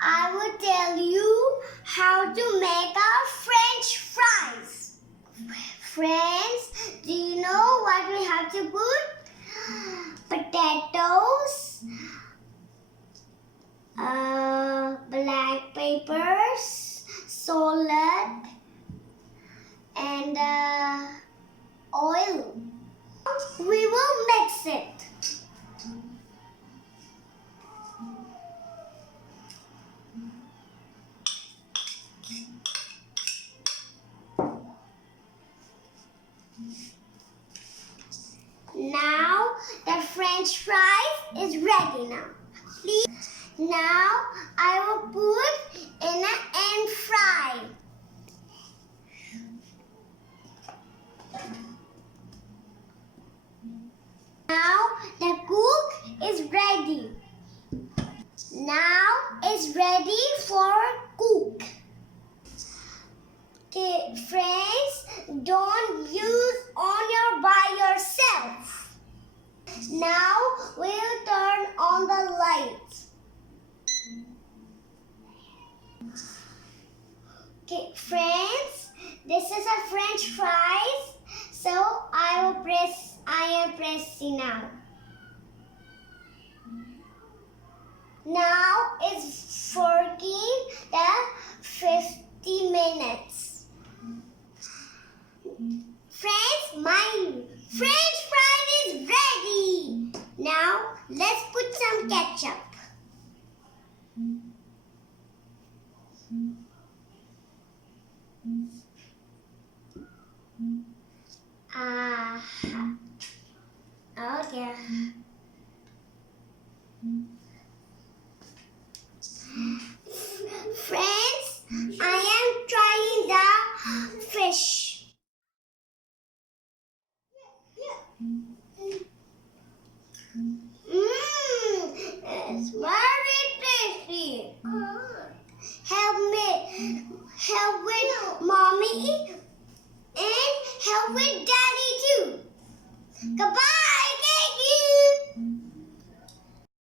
I will tell you how to make a French fries. Friends, do you know what we have to put? Potatoes, black peppers, salt, and oil. We will mix it. Now the French fries is ready now. Please. Now I will put in and fry. Now the cook is ready. Now it's ready for cook. Okay, friends, don't use onion by yourself. Now we'll turn on the lights. Okay, friends, this is a French fries. So I am pressing now. Now it's working the 50 minutes. Friends, my French fries is ready. Now let's put some ketchup. Okay. Friends, I am trying the fish. It's very tasty. Help me